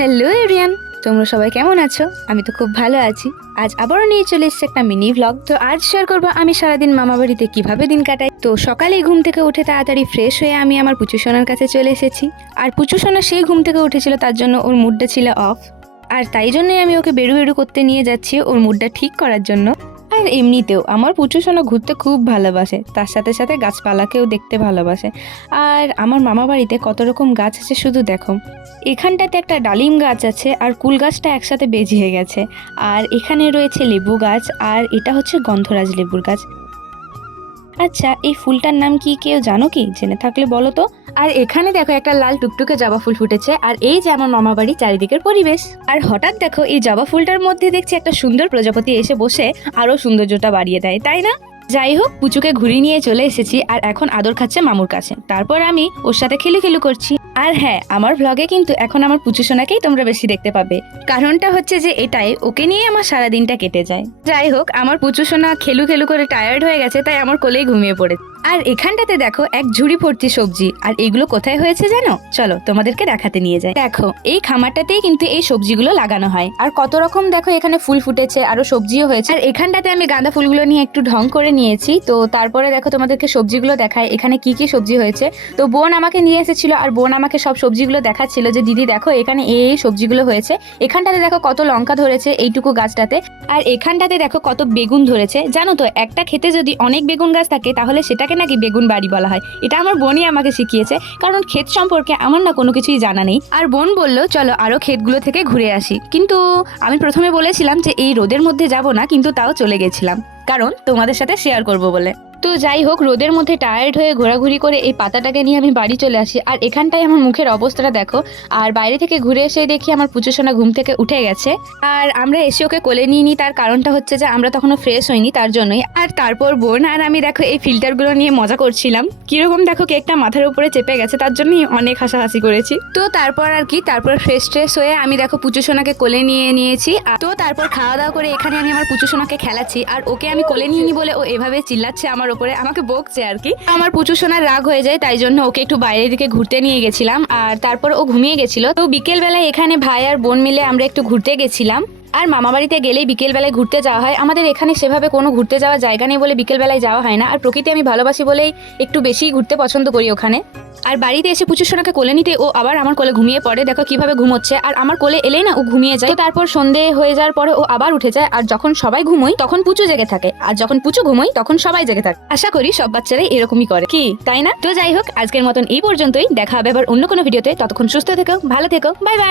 Hello everyone, তোমরা সবাই কেমন আছো? আমি তো খুব ভালো আছি। আজ আবারও নিয়ে চলে এসেছি একটা মিনি ভ্লগ। তো আজ শেয়ার করবো আমি সারাদিন মামা বাড়িতে কিভাবে দিন কাটাই। তো সকালে ঘুম থেকে উঠে তাড়াতাড়ি ফ্রেশ হয়ে আমি আমার পুচু সোনার কাছে চলে এসেছি। আর পুচু সোনা সেই ঘুম থেকে উঠেছিল, তার জন্য ওর মুডটা ছিল অফ। আর তাই জন্যই আমি ওকে বেরু বেরু করতে নিয়ে যাচ্ছি ওর মুডটা ঠিক করার জন্য। আর এমনিতেও আমার পুচু সোনা ঘুরতে খুব ভালোবাসে, তার সাথে সাথে গাছপালাকেও দেখতে ভালোবাসে। আর আমার মামা বাড়িতে কত রকম গাছ আছে শুধু দেখো। এখানটাতে একটা ডালিম গাছ আছে আর কুল গাছটা একসাথে বেজিয়ে গেছে। আর এখানে রয়েছে লেবু গাছ, আর এটা হচ্ছে গন্ধরাজ লেবুর গাছ। আচ্ছা, এই ফুলটার নাম কি কেউ জানো কি? জেনে থাকলে বলো তো। আর এখানে দেখো একটা লাল টুকটুকে জবা ফুল ফুটেছে। আর এই যে আমার মামা বাড়ির চারিদিকের পরিবেশ। আর হঠাৎ দেখো এই জবা ফুলটার মধ্যে দেখছি একটা সুন্দর প্রজাপতি এসে বসে আরো সৌন্দর্যটা বাড়িয়ে দেয়, তাই না? যাই হোক, পুচুকে ঘুরিয়ে নিয়ে চলে এসেছি আর এখন আদর খাচ্ছে মামুর কাছে। তারপর আমি ওর সাথে খেলু করছি। আর হ্যাঁ, আমার ভ্লগে কিন্তু এখন আমার পুচু সোনাকেই তোমরা বেশি দেখতে পাবে। কারণটা হচ্ছে যে এটাই, ওকে নিয়ে আমার সারা দিনটা কেটে যায়। যাই হোক, আমার পুচু সোনা খেলু করে টায়ার্ড হয়ে গেছে, তাই আমার কোলেই ঘুমিয়ে পড়েছে। আর এখানটাতে দেখো এক ঝুড়ি ভর্তি সবজি। আর এগুলো কোথায় হয়েছে জানো? চলো তোমাদেরকে দেখাতে নিয়ে যাই। দেখো, এই খামারটাতেই কিন্তু এই সবজিগুলো লাগানো হয়। আর কত রকম দেখো এখানে ফুল ফুটেছে, আরো সবজিও হয়েছে। আর এখানটাতে আমি গাঁদা ফুলগুলো নিয়ে একটু ঢং করে নিয়েছি। তো তারপরে দেখো তোমাদেরকে সবজিগুলো দেখায় এখানে কি কি সবজি হয়েছে। তো বোন আমাকে নিয়ে এসেছিল আর বোন আমাকে সব সবজিগুলো দেখাচ্ছিল যে দিদি দেখো এখানে এই সবজিগুলো হয়েছে। এখানটাতে দেখো কত লঙ্কা ধরেছে এইটুকু গাছটাতে। আর এখানটাতে দেখো কত বেগুন ধরেছে। জানো তো, একটা খেতে যদি অনেক বেগুন গাছ থাকে তাহলে সেটাকে নাকি বেগুন বাড়ি বলা হয়। এটা আমার বোনই আমাকে শিখিয়েছে, কারণ ক্ষেত সম্পর্কে আমার না কোনো কিছুই জানা নেই। আর বোন বললো চলো আরো ক্ষেতগুলো থেকে ঘুরে আসি। কিন্তু আমি প্রথমে বলেছিলাম যে এই রোদের মধ্যে যাব না, কিন্তু তাও চলে গেছিলাম কারণ তোমাদের সাথে শেয়ার করব বলে। তো যাই হোক, রোদের মধ্যে টায়ার্ড হয়ে ঘোরাঘুরি করে এই পাতাটাকে নিয়ে আমি বাড়ি চলে আসি। আর এখানটায় আমার মুখের অবস্থাটা দেখো। আর বাইরে থেকে ঘুরে এসে দেখি আমার পুচু সোনা ঘুম থেকে উঠে গেছে। আর আমরা এসে ওকে কোলে নিয়ে নিই, তার কারণটা হচ্ছে যে আমরা তখনও ফ্রেশ হইনি, তার জন্যই। আর তারপর বোন আর আমি দেখো এই ফিল্টারগুলো নিয়ে মজা করছিলাম। কিরকম দেখো কেকটা মাথার উপরে চেপে গেছে, তার জন্যই অনেক হাসাহাসি করেছি। তো তারপর আর কি, তারপর ফ্রেশ ট্রেশ হয়ে আমি দেখো পুচু সোনাকে কোলে নিয়ে নিয়েছি। তো তারপর খাওয়া দাওয়া করে এখানে আমি আমার পুচু সোনাকে খেলাচ্ছি। আর ওকে আমি কোলে নিয়ে নি বলে ও এভাবে চিল্লাচ্ছে আমার উপরে, আমাকে বকছে আর কি। আমার পুচু সোনার রাগ হয়ে যায়, তাই জন্য ওকে একটু বাইরের দিকে ঘুরতে নিয়ে গেছিলাম। আর তারপর ও ঘুমিয়ে গেছিল। তো বিকেল বেলায় এখানে ভাই আর বোন মিলে আমরা একটু ঘুরতে গেছিলাম। আর মামা বাড়িতে গেলেই বিকেল বেলায় ঘুরতে যাওয়া হয়। আমাদের এখানে সেভাবে কোনো ঘুরতে যাওয়ার জায়গা নেই বলে বিকেল বেলায় যাওয়া হয় না। আর প্রকৃতি আমি ভালোবাসি বলেই একটু বেশিই ঘুরতে পছন্দ করি ওখানে। আর বাড়িতে এসে পুচু সোনাকে কোলে নিতে ও আবার আমার কোলে ঘুমিয়ে পড়ে। দেখো কিভাবে ঘুমোচ্ছে। আর আমার কোলে এলেই না ও ঘুমিয়ে যায়। তো তারপর সন্ধে হয়ে যাওয়ার পরে ও আবার উঠে যায়। আর যখন সবাই ঘুমোই তখন পুচু জেগে থাকে, আর যখন পুচু ঘুমোই তখন সবাই জেগে থাকে। আশা করি সব বাচ্চারাই এরকমই করে, কি তাই না? তো যাই হোক, আজকের মতন এই পর্যন্তই। দেখা হবে আবার অন্য কোনো ভিডিওতে। ততক্ষণ সুস্থ থেকো, ভালো থেকো, বাই বাই।